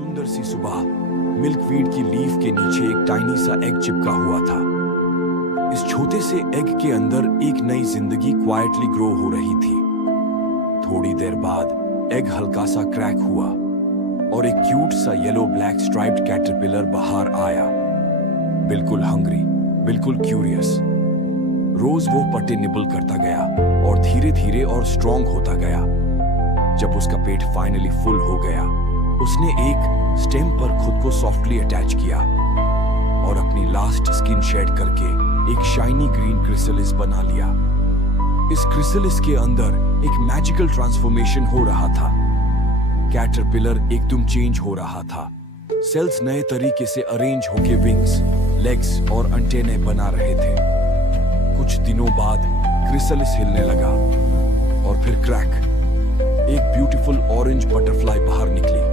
सुंदर सी सुबह मिल्कवीड की लीफ के नीचे एक टाइनी सा एग चिपका हुआ था। इस छोटे से एग के अंदर एक नई जिंदगी क्वाइटली ग्रो हो रही थी। थोड़ी देर बाद एग हल्का सा क्रैक हुआ और एक क्यूट सा येलो ब्लैक स्ट्राइप्ड कैटरपिलर बाहर आया। बिल्कुल हंग्री, बिल्कुल क्यूरियस। रोज वो पत्ते निबल करता गया और धीरे धीरे और स्ट्रॉन्ग होता गया। जब उसका पेट फाइनली फुल हो गया, उसने एक स्टेम पर खुद को सॉफ्टली अटैच किया और अपनी लास्ट स्किन शेड करके एक शाइनी ग्रीन क्रिसलिस बना लिया। इस क्रिसलिस के अंदर एक मैजिकल ट्रांसफॉर्मेशन हो रहा था। कैटरपिलर एकदम चेंज हो रहा था। सेल्स नए तरीके से अरेंज होके विंग्स, लेग्स और अंटेने बना रहे थे। कुछ दिनों बाद क्रिसलिस हिलने लगा और फिर क्रैक। एक ब्यूटीफुल ऑरेंज बटरफ्लाई बाहर निकली।